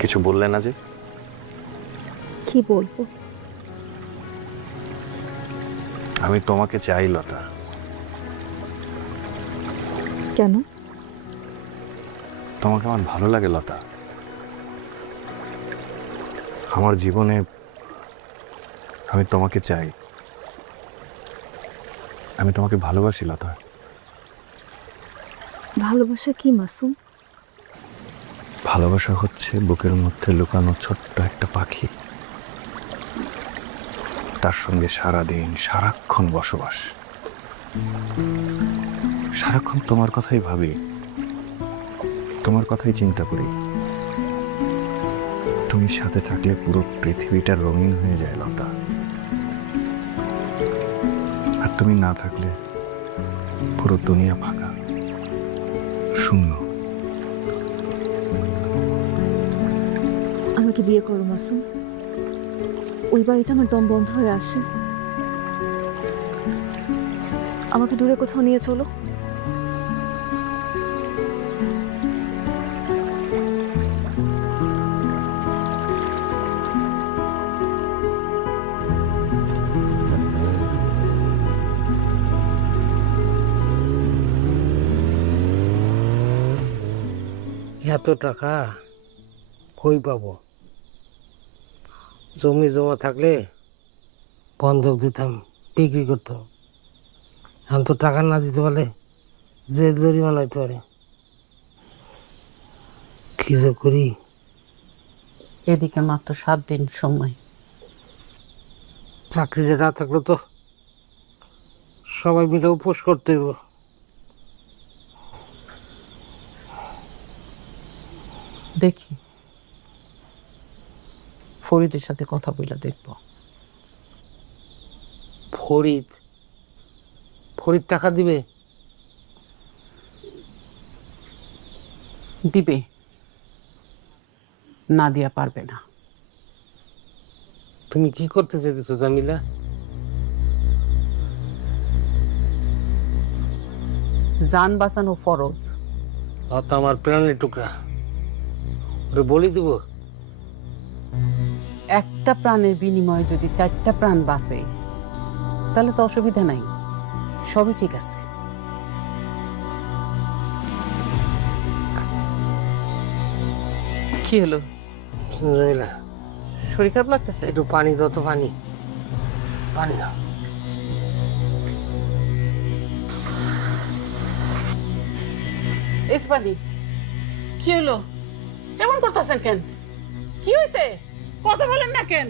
কিছু বললে না যে? কি বলব? আমি তোমাকে চাই লতা। কেন? তোমাকে আমার ভালো লাগে লতা। আমার জীবনে আমি তোমাকে চাই। আমি তোমাকে ভালোবাসি লতা। ভালোবাসা কি মাসুম? ভালোবাসা হচ্ছে বুকের মধ্যে লুকানো ছোট্ট একটা পাখি। তার সঙ্গে সারাদিন সারাক্ষণ বসবাস। সারাক্ষণ তোমার কথাই ভাবি। তোমার কথাই চিন্তা করি। তুমি সাথে থাকলে পুরো পৃথিবীটা রঙিন হয়ে যায়, লতা। আর তুমি না থাকলে পুরো দুনিয়া ফাঁকা, শূন্য। আমাকে বিয়ে করো, মাসুম। ওই বাড়িতে আমার দম বন্ধ হয়ে আসে। আমাকে দূরে কোথাও নিয়ে চলো। এত টাকা কই পাবো? জমি জমা থাকলে বন্ধক দিতাম বিক্রি করতাম। এখন তো টাকা না দিতে পারলে যে জরিমানা হইতে পারে। কি যে করি? এদিকে মাত্র সাত দিন সময়। চাকরিটা না থাকলে তো সবাই মিলে উপোস করতে হইব। দেখি। ফরিদের সাথে কথা বলে দেখব। ফরিদ? ফরিদ টাকা দিবে? দিবে। না দিয়া পারবে না। তুমি কি করতে চাইতেছো জামিলা? যান বাঁচানো ফরজ। আমার প্রাণের টুকরা। ওরে বলি দিব। একটা প্রাণের বিনিময়ে যদি চারটা প্রাণ বাঁচে তাহলে তো অসুবিধা নাই। সবই ঠিক আছে। কি হলো? জামিলা শরীর খারাপ লাগতেছে? একটু পানি দাও তো পানি। পানি দাও। এই পানি কি হলো? এমন করতেছেন কেন? কি হয়েছে কথা বলেন না কেন?